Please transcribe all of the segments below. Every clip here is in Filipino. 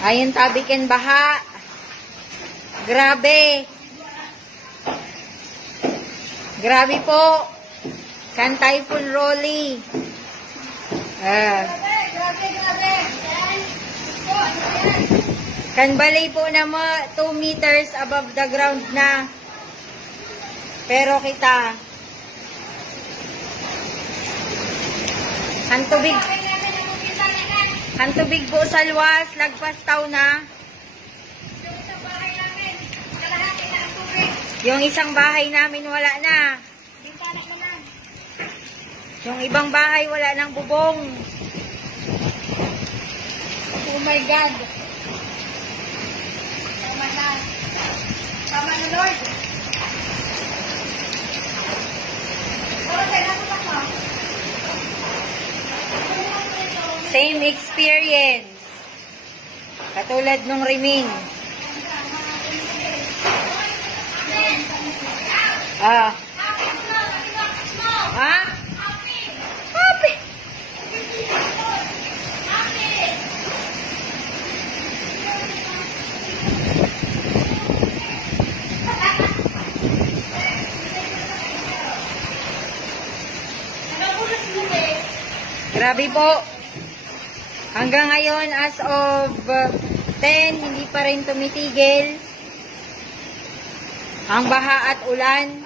Ayun, tabikin baha. Grabe. Grabe po. Kan Typhoon Rolly. Grabe. Kan balay po na 2 meters above the ground na. Pero kita. Han tubig po sa luwas. Lagpas taw na. Yung isang bahay namin wala na. Yung ibang bahay wala nang bubong. Oh my God. Tama na, Lord. Same experience. Katulad nung Riming. Ah. Ha? Happy. Grabe po. Hanggang ngayon, as of 10, hindi pa rin tumitigil ang baha at ulan.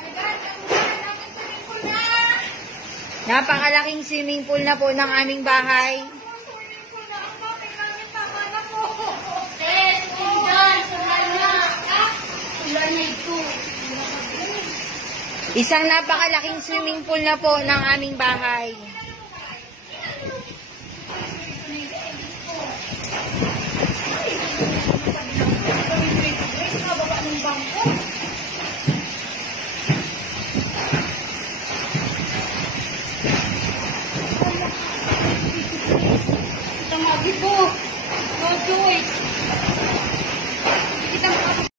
Napakalaking swimming pool na po ng aming bahay. Isang napakalaking swimming pool na po ng aming bahay. Tamabi po. No choice.